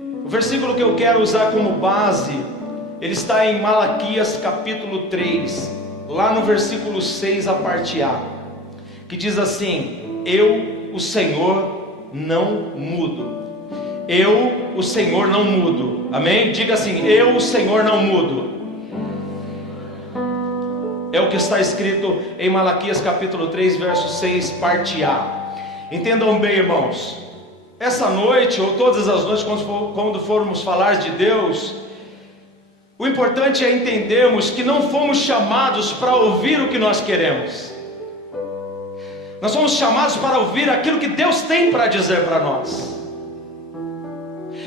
O versículo que eu quero usar como base, ele está em Malaquias capítulo 3, lá no versículo 6, a parte A, que diz assim: eu, o Senhor, não mudo. Eu, o Senhor, não mudo. Amém? Diga assim: eu, o Senhor, não mudo. É o que está escrito em Malaquias capítulo 3, verso 6, parte A. Entendam bem, irmãos, essa noite, ou todas as noites, quando formos falar de Deus, o importante é entendermos que não fomos chamados para ouvir o que nós queremos. Nós somos chamados para ouvir aquilo que Deus tem para dizer para nós.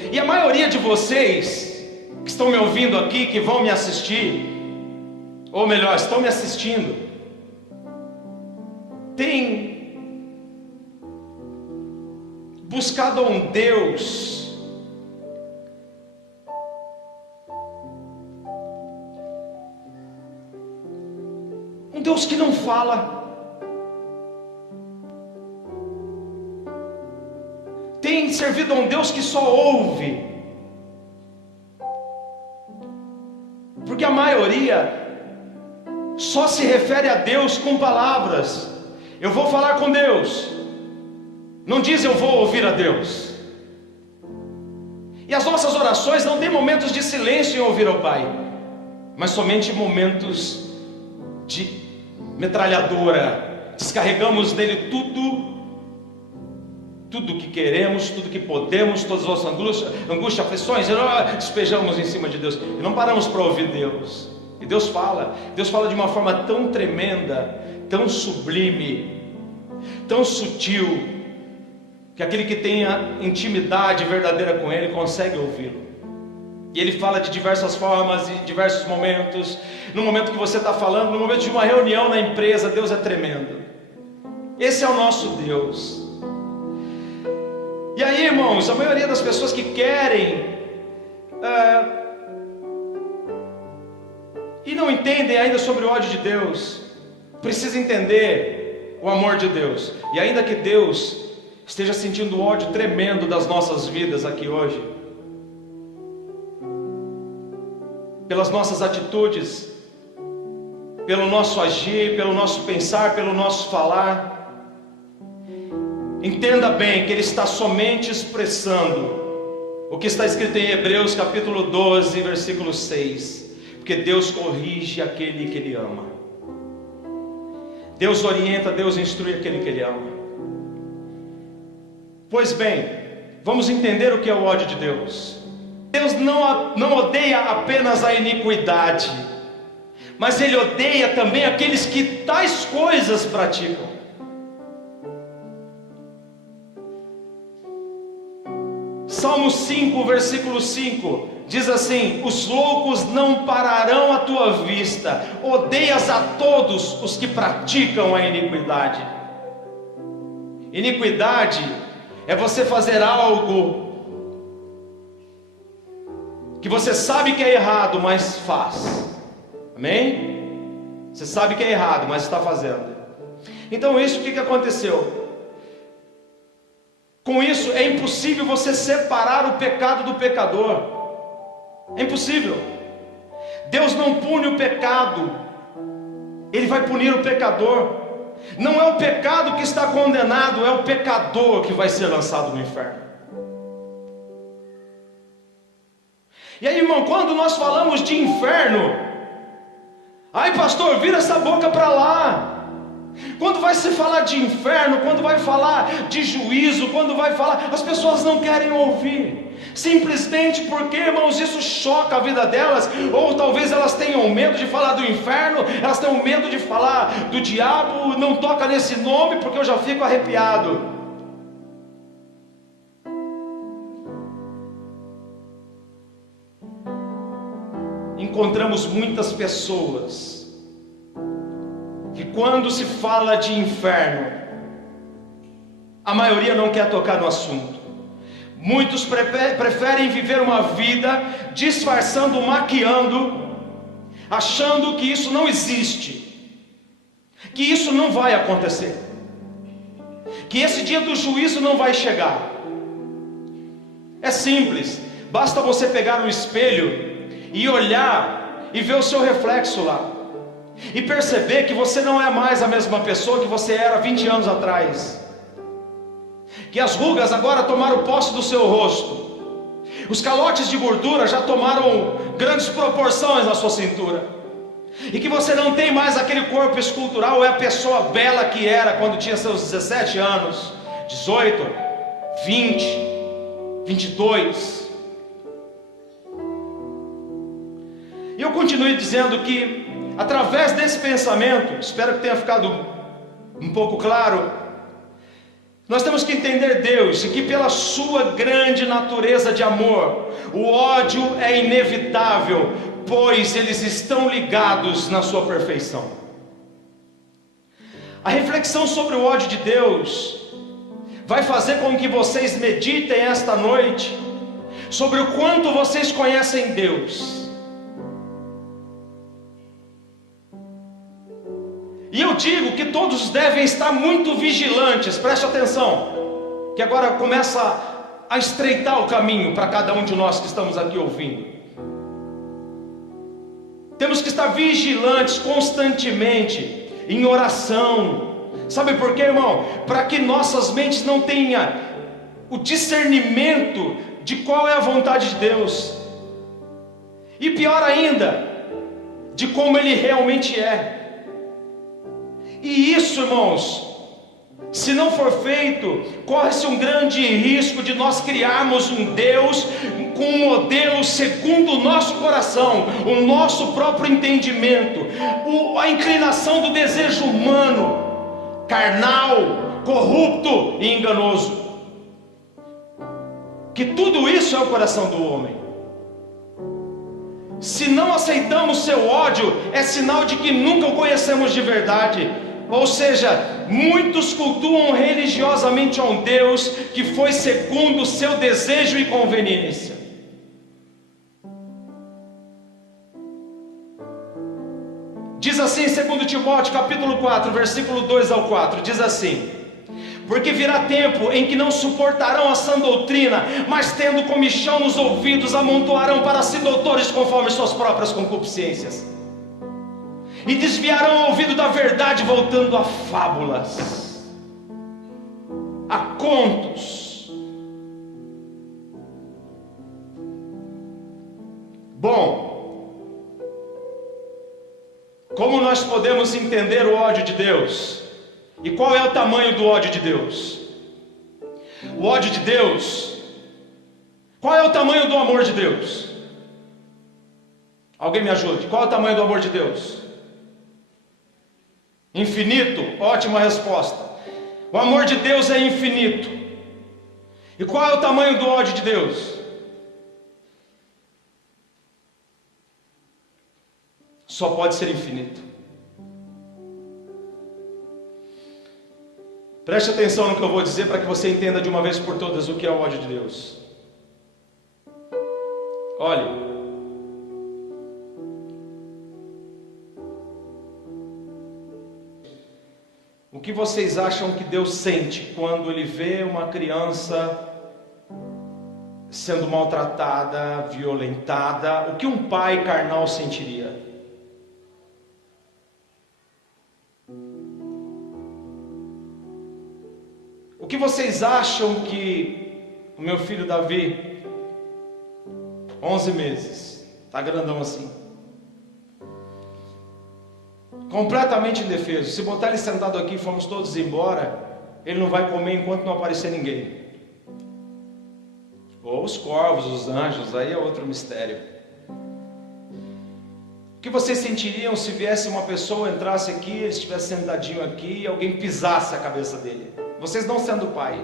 E a maioria de vocês que estão me ouvindo aqui, que vão me assistir, ou melhor, estão me assistindo, tem buscado a um Deus que não fala. Tem servido a um Deus que só ouve. Porque a maioria só se refere a Deus com palavras. Eu vou falar com Deus. Não diz eu vou ouvir a Deus. E as nossas orações não têm momentos de silêncio em ouvir ao Pai, mas somente momentos de metralhadora. Descarregamos nele tudo que queremos, tudo que podemos, todas as nossas angústias, aflições, e nós despejamos em cima de Deus, e não paramos para ouvir Deus. E Deus fala de uma forma tão tremenda, tão sublime, tão sutil, que aquele que tem a intimidade verdadeira com Ele consegue ouvi-lo. E Ele fala de diversas formas, em diversos momentos. No momento que você está falando, no momento de uma reunião na empresa, Deus é tremendo. Esse é o nosso Deus. E aí, irmãos, a maioria das pessoas que querem e não entendem ainda sobre o ódio de Deus, precisa entender o amor de Deus. E ainda que Deus esteja sentindo o ódio tremendo das nossas vidas aqui hoje, pelas nossas atitudes, pelo nosso agir, pelo nosso pensar, pelo nosso falar, entenda bem que Ele está somente expressando o que está escrito em Hebreus capítulo 12, versículo 6. Porque Deus corrige aquele que Ele ama. Deus orienta, Deus instrui aquele que Ele ama. Pois bem, vamos entender o que é o ódio de Deus. Deus não odeia apenas a iniquidade, mas Ele odeia também aqueles que tais coisas praticam. Salmo 5, versículo 5, diz assim: os loucos não pararão à tua vista, odeias a todos os que praticam a iniquidade. Iniquidade é você fazer algo que você sabe que é errado, mas faz. Amém? Você sabe que é errado, mas está fazendo. Então isso, o que aconteceu? Com isso é impossível você separar o pecado do pecador. É impossível. Deus não pune o pecado, Ele vai punir o pecador. Não é o pecado que está condenado, é o pecador que vai ser lançado no inferno. E aí, irmão, quando nós falamos de inferno, ai pastor, vira essa boca para lá. Quando vai se falar de inferno, quando vai falar de juízo, quando vai falar, as pessoas não querem ouvir, simplesmente porque, irmãos, isso choca a vida delas, ou talvez elas tenham medo de falar do inferno, elas tenham medo de falar do diabo, não toca nesse nome porque eu já fico arrepiado. Encontramos muitas pessoas que quando se fala de inferno, a maioria não quer tocar no assunto. Muitos preferem viver uma vida disfarçando, maquiando, achando que isso não existe, que isso não vai acontecer, que esse dia do juízo não vai chegar. É simples. Basta você pegar um espelho e olhar e ver o seu reflexo lá, e perceber que você não é mais a mesma pessoa que você era 20 anos atrás, que as rugas agora tomaram posse do seu rosto, os calotes de gordura já tomaram grandes proporções na sua cintura, e que você não tem mais aquele corpo escultural, é a pessoa bela que era quando tinha seus 17 anos, 18, 20, 22. E eu continuei dizendo que, através desse pensamento, espero que tenha ficado um pouco claro, nós temos que entender Deus, e que pela sua grande natureza de amor, o ódio é inevitável, pois eles estão ligados na sua perfeição. A reflexão sobre o ódio de Deus vai fazer com que vocês meditem esta noite sobre o quanto vocês conhecem Deus. E eu digo que todos devem estar muito vigilantes, preste atenção, que agora começa a estreitar o caminho para cada um de nós que estamos aqui ouvindo. Temos que estar vigilantes constantemente, em oração. Sabe por quê, irmão? Para que nossas mentes não tenham o discernimento de qual é a vontade de Deus, e pior ainda, de como Ele realmente é. E isso, irmãos, se não for feito, corre-se um grande risco de nós criarmos um Deus com um modelo segundo o nosso coração, o nosso próprio entendimento, a inclinação do desejo humano, carnal, corrupto e enganoso. Que tudo isso é o coração do homem. Se não aceitamos seu ódio, é sinal de que nunca o conhecemos de verdade. Ou seja, muitos cultuam religiosamente a um Deus que foi segundo o seu desejo e conveniência. Diz assim em 2 Timóteo capítulo 4, versículo 2 ao 4, diz assim: porque virá tempo em que não suportarão a sã doutrina, mas tendo comichão nos ouvidos, amontoarão para si doutores conforme suas próprias concupiscências, e desviarão o ouvido da verdade, voltando a fábulas, a contos. Bom, como nós podemos entender o ódio de Deus? E qual é o tamanho do ódio de Deus? O ódio de Deus, qual é o tamanho do amor de Deus? Alguém me ajude, qual é o tamanho do amor de Deus? Infinito, ótima resposta. O amor de Deus é infinito. E qual é o tamanho do ódio de Deus? Só pode ser infinito. Preste atenção no que eu vou dizer para que você entenda de uma vez por todas o que é o ódio de Deus. Olhe, o que vocês acham que Deus sente quando Ele vê uma criança sendo maltratada, violentada? O que um pai carnal sentiria? O que vocês acham que o meu filho Davi, 11 meses, está grandão assim, completamente indefeso, se botar ele sentado aqui e formos todos embora, ele não vai comer enquanto não aparecer ninguém, ou os corvos, os anjos, aí é outro mistério. O que vocês sentiriam se viesse uma pessoa, entrasse aqui, ele estivesse sentadinho aqui e alguém pisasse a cabeça dele? Vocês não sendo pai.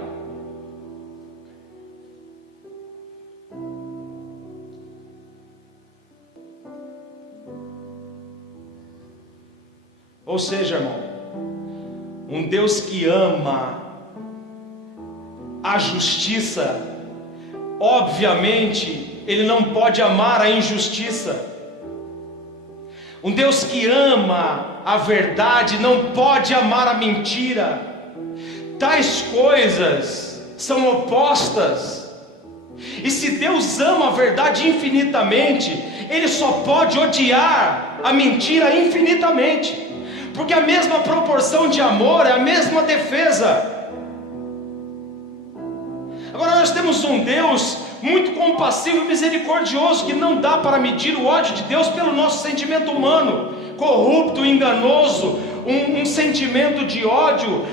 Ou seja, irmão, um Deus que ama a justiça, obviamente, Ele não pode amar a injustiça. Um Deus que ama a verdade não pode amar a mentira. Tais coisas são opostas. E se Deus ama a verdade infinitamente, Ele só pode odiar a mentira infinitamente, porque a mesma proporção de amor é a mesma defesa. Agora nós temos um Deus muito compassivo e misericordioso, que não dá para medir o ódio de Deus pelo nosso sentimento humano, corrupto, enganoso, um sentimento de ódio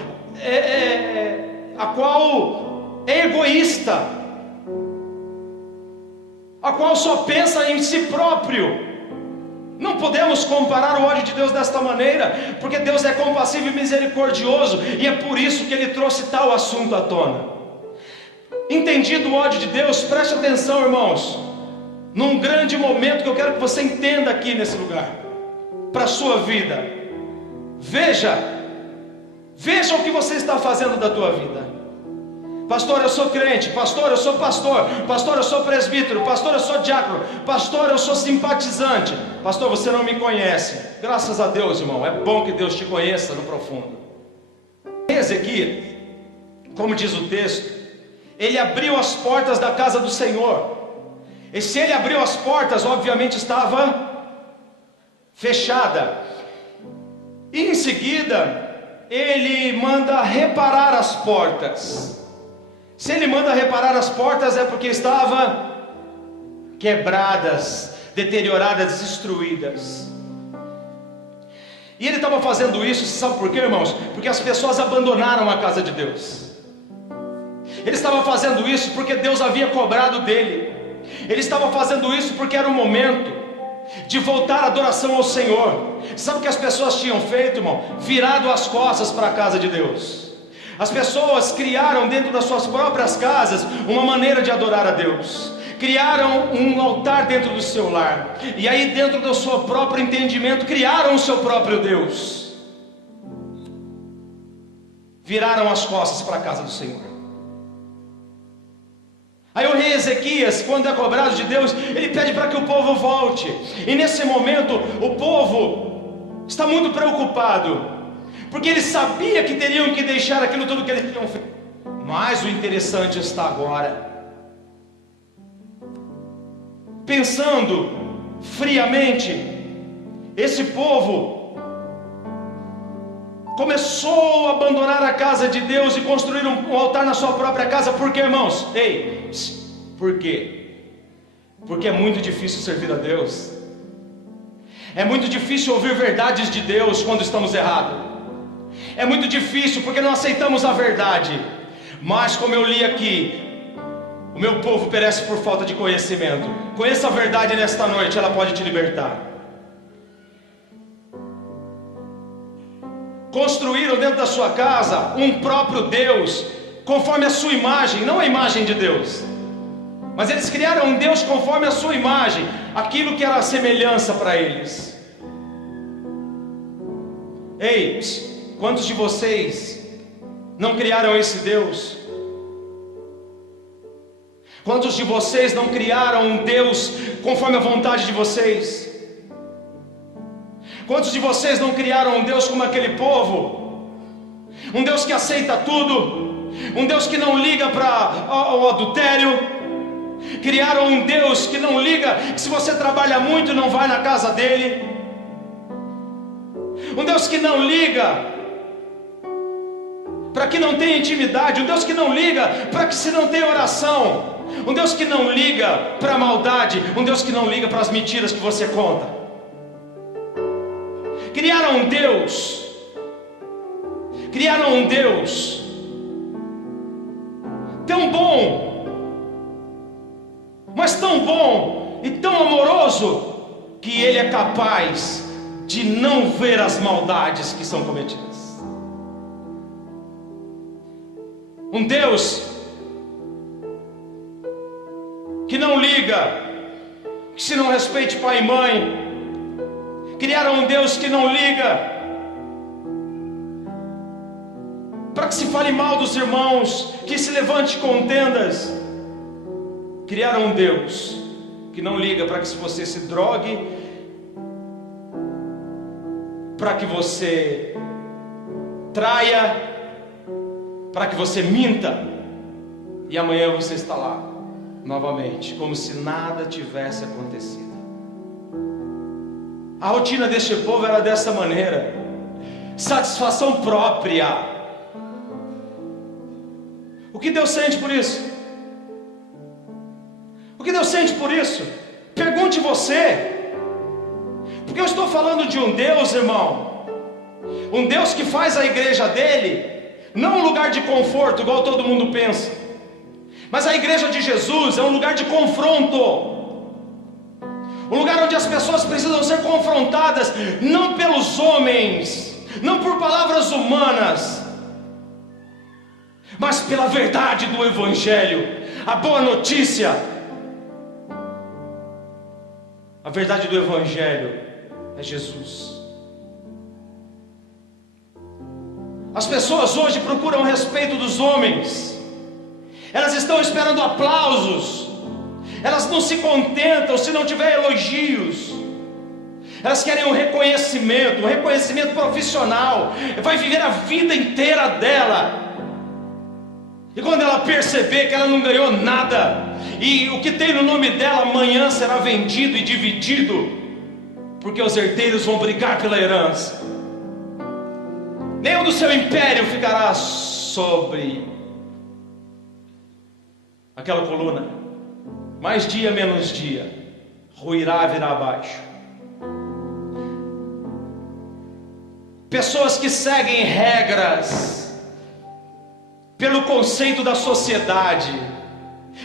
a qual é egoísta, a qual só pensa em si próprio. Não podemos comparar o ódio de Deus desta maneira, porque Deus é compassivo e misericordioso, e é por isso que Ele trouxe tal assunto à tona. Entendido o ódio de Deus, preste atenção, irmãos, num grande momento que eu quero que você entenda aqui nesse lugar, para a sua vida. Veja o que você está fazendo da tua vida. Pastor, eu sou crente. Pastor, eu sou pastor. Pastor, eu sou presbítero. Pastor, eu sou diácono. Pastor, eu sou simpatizante. Pastor, você não me conhece. Graças a Deus, irmão, é bom que Deus te conheça no profundo. Ezequias, como diz o texto, ele abriu as portas da casa do Senhor. E se ele abriu as portas, obviamente estava fechada. E em seguida, ele manda reparar as portas. Se ele manda reparar as portas, é porque estavam quebradas, deterioradas, destruídas. E ele estava fazendo isso, sabe por quê, irmãos? Porque as pessoas abandonaram a casa de Deus. Ele estava fazendo isso porque Deus havia cobrado dele. Ele estava fazendo isso porque era o momento de voltar a adoração ao Senhor. Sabe o que as pessoas tinham feito, irmão? Virado as costas para a casa de Deus. As pessoas criaram dentro das suas próprias casas uma maneira de adorar a Deus. Criaram um altar dentro do seu lar. E aí dentro do seu próprio entendimento criaram o seu próprio Deus. Viraram as costas para a casa do Senhor. Aí o rei Ezequias, quando é cobrado de Deus, ele pede para que o povo volte. E nesse momento o povo está muito preocupado, porque ele sabia que teriam que deixar aquilo tudo que eles tinham feito. Mas o interessante está agora. Pensando friamente, esse povo começou a abandonar a casa de Deus e construir um altar na sua própria casa. Por quê, irmãos? Ei, por quê? Porque é muito difícil servir a Deus. É muito difícil ouvir verdades de Deus quando estamos errados. É muito difícil porque não aceitamos a verdade. Mas como eu li aqui, o meu povo perece por falta de conhecimento. Conheça a verdade nesta noite, ela pode te libertar. Construíram dentro da sua casa um próprio Deus, conforme a sua imagem, não a imagem de Deus, mas eles criaram um Deus conforme a sua imagem, aquilo que era a semelhança para eles. Ei, quantos de vocês não criaram esse Deus? Quantos de vocês não criaram um Deus conforme a vontade de vocês? Quantos de vocês não criaram um Deus como aquele povo? Um Deus que aceita tudo, um Deus que não liga para o adultério. Criaram um Deus que não liga, que se você trabalha muito não vai na casa dele. Um Deus que não liga para que não tenha intimidade. Um Deus que não liga para que se não tenha oração. Um Deus que não liga para a maldade. Um Deus que não liga para as mentiras que você conta. Criaram um Deus tão bom, mas tão bom e tão amoroso, que Ele é capaz de não ver as maldades que são cometidas. Um Deus que não liga, que se não respeite pai e mãe. Criaram um Deus que não liga para que se fale mal dos irmãos, que se levante contendas. Criaram um Deus que não liga para que se você se drogue, para que você traia, para que você minta, e amanhã você está lá novamente, como se nada tivesse acontecido. A rotina deste povo era dessa maneira: satisfação própria. O que Deus sente por isso? O que Deus sente por isso? Pergunte você. Porque eu estou falando de um Deus, irmão, um Deus que faz a igreja dele não um lugar de conforto, igual todo mundo pensa, mas a igreja de Jesus é um lugar de confronto, um lugar onde as pessoas precisam ser confrontadas, não pelos homens, não por palavras humanas, mas pela verdade do Evangelho, a boa notícia. A verdade do Evangelho é Jesus. As pessoas hoje procuram o respeito dos homens, elas estão esperando aplausos, elas não se contentam se não tiver elogios, elas querem um reconhecimento profissional, vai viver a vida inteira dela, e quando ela perceber que ela não ganhou nada, e o que tem no nome dela amanhã será vendido e dividido, porque os herdeiros vão brigar pela herança, nenhum do seu império ficará sobre aquela coluna, mais dia menos dia, ruirá, virá abaixo. Pessoas que seguem regras pelo conceito da sociedade,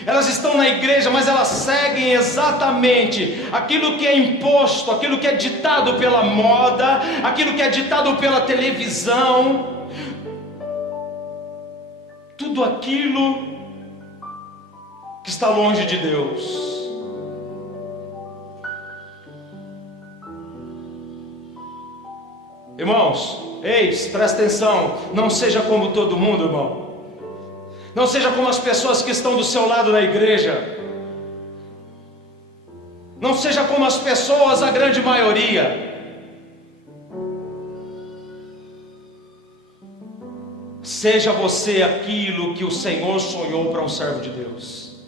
elas estão na igreja, mas elas seguem exatamente aquilo que é imposto, aquilo que é ditado pela moda, aquilo que é ditado pela televisão, tudo aquilo que está longe de Deus. Irmãos, eis, presta atenção, não seja como todo mundo, irmão. Não seja como as pessoas que estão do seu lado na igreja. Não seja como as pessoas, a grande maioria. Seja você aquilo que o Senhor sonhou para um servo de Deus.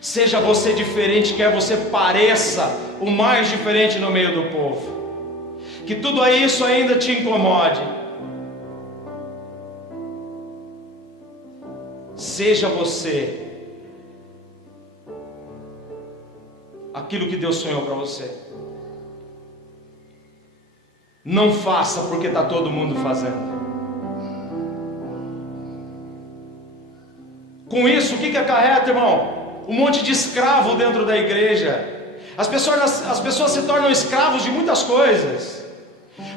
Seja você diferente, quer você pareça o mais diferente no meio do povo. Que tudo isso ainda te incomode. Seja você aquilo que Deus sonhou para você. Não faça porque está todo mundo fazendo. Com isso, o que acarreta, irmão? Um monte de escravo dentro da igreja. As pessoas se tornam escravos de muitas coisas.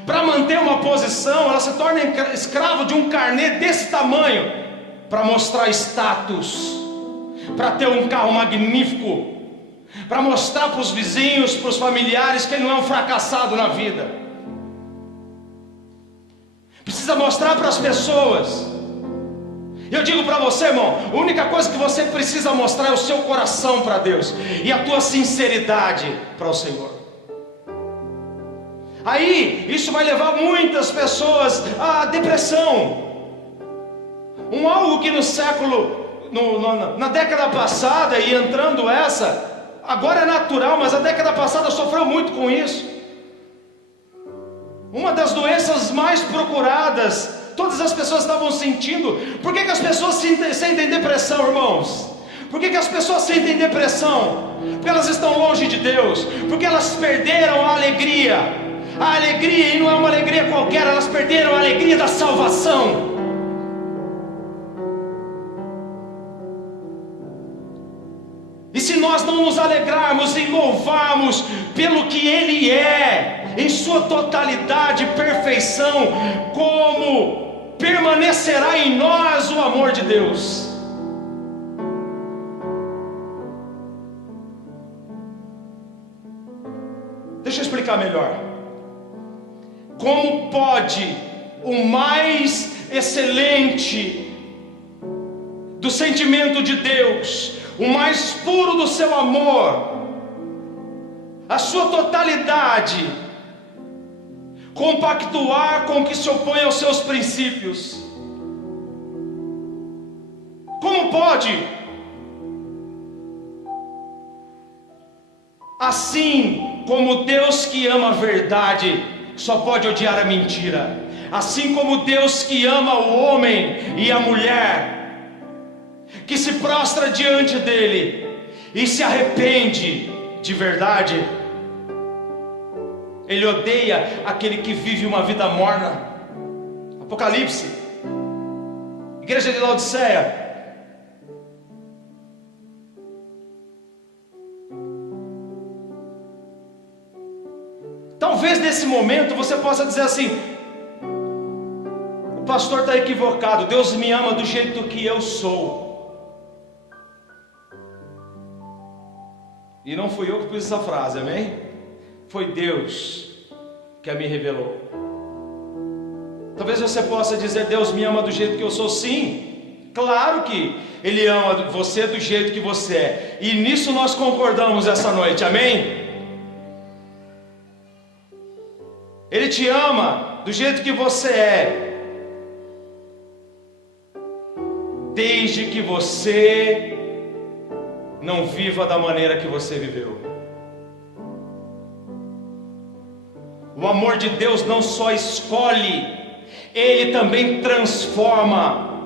Para manter uma posição, ela se torna escravo de um carnê desse tamanho, para mostrar status, para ter um carro magnífico, para mostrar para os vizinhos, para os familiares que ele não é um fracassado na vida. Precisa mostrar para as pessoas. Eu digo para você, irmão, a única coisa que você precisa mostrar é o seu coração para Deus e a tua sinceridade para o Senhor. Aí isso vai levar muitas pessoas à depressão. Algo que no século, na década passada e entrando essa, agora é natural, mas a década passada sofreu muito com isso. Uma das doenças mais procuradas, todas as pessoas estavam sentindo. Por que as pessoas sentem depressão, irmãos? Por que as pessoas sentem depressão? Porque elas estão longe de Deus, porque elas perderam a alegria, e não é uma alegria qualquer, elas perderam a alegria da salvação. E se nós não nos alegrarmos e louvarmos pelo que Ele é, em sua totalidade, perfeição, como permanecerá em nós o amor de Deus? Deixa eu explicar melhor. Como pode o mais excelente do sentimento de Deus, o mais puro do seu amor, a sua totalidade, compactuar com o que se opõe aos seus princípios? Como pode? Assim como Deus que ama a verdade só pode odiar a mentira, assim como Deus que ama o homem e a mulher, que se prostra diante dele e se arrepende de verdade, Ele odeia aquele que vive uma vida morna. Apocalipse, igreja de Laodiceia. Talvez nesse momento você possa dizer assim: o pastor está equivocado, Deus me ama do jeito que eu sou. E não fui eu que pus essa frase, amém? Foi Deus que a me revelou. Talvez você possa dizer: Deus me ama do jeito que eu sou. Sim, claro que Ele ama você do jeito que você é. E nisso nós concordamos essa noite, amém? Ele te ama do jeito que você é, desde que você não viva da maneira que você viveu. O amor de Deus não só escolhe, Ele também transforma.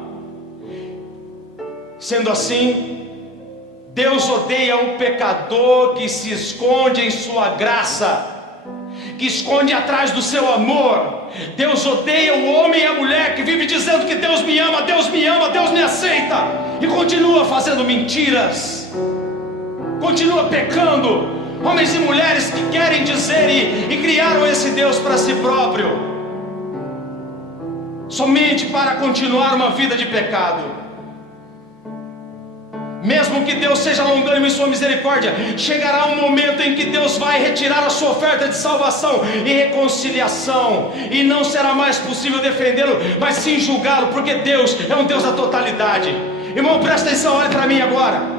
Sendo assim, Deus odeia um pecador que se esconde em sua graça, que esconde atrás do seu amor. Deus odeia o homem e a mulher que vive dizendo que Deus me ama, Deus me ama, Deus me aceita, e continua fazendo mentiras, continua pecando. Homens e mulheres que querem dizer e criaram esse Deus para si próprio, somente para continuar uma vida de pecado. Mesmo que Deus seja longânimo em sua misericórdia, chegará um momento em que Deus vai retirar a sua oferta de salvação e reconciliação, e não será mais possível defendê-lo, mas sim julgá-lo, porque Deus é um Deus da totalidade. Irmão, presta atenção, olha para mim agora.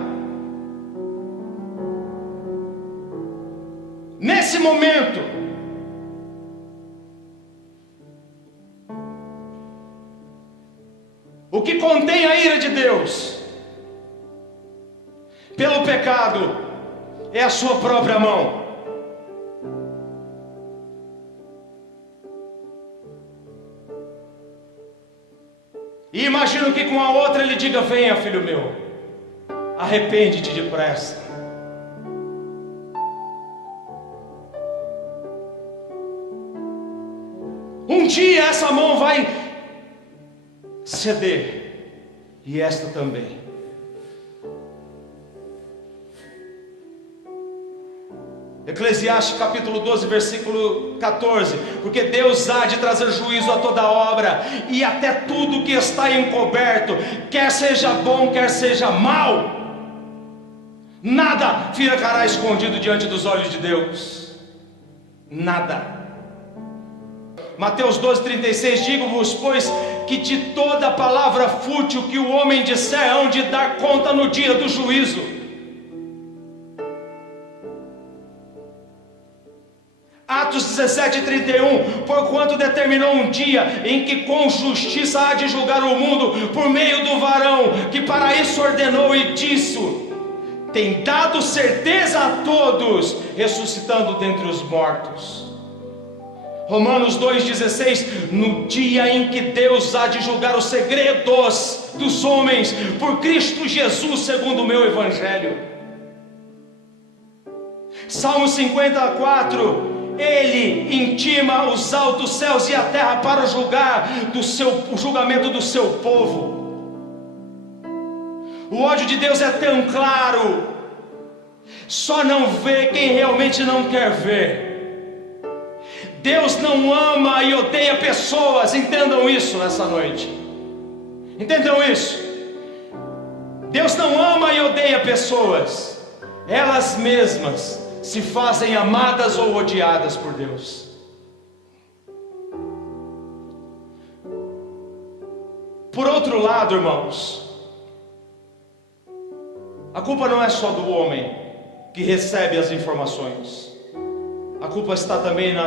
Nesse momento, o que contém a ira de Deus pelo pecado é a sua própria mão. E imagino que com a outra ele diga: venha, filho meu, arrepende-te depressa. Um dia essa mão vai ceder, e esta também. Eclesiastes capítulo 12, versículo 14: porque Deus há de trazer juízo a toda obra, e até tudo que está encoberto, quer seja bom, quer seja mal. Nada ficará escondido diante dos olhos de Deus. Nada. Mateus 12, 36: digo-vos, pois, que de toda palavra fútil que o homem disser, hão de dar conta no dia do juízo. Atos 17, 31: porquanto determinou um dia em que com justiça há de julgar o mundo, por meio do varão que para isso ordenou, e disso tem dado certeza a todos, ressuscitando dentre os mortos. Romanos 2,16: no dia em que Deus há de julgar os segredos dos homens, por Cristo Jesus, segundo o meu evangelho. Salmo 54: Ele intima os altos céus e a terra para o julgamento do seu povo. O ódio de Deus é tão claro, só não vê quem realmente não quer ver. Deus não ama e odeia pessoas, entendam isso nessa noite. Entendam isso. Deus não ama e odeia pessoas, elas mesmas se fazem amadas ou odiadas por Deus. Por outro lado, irmãos, a culpa não é só do homem que recebe as informações. A culpa está também na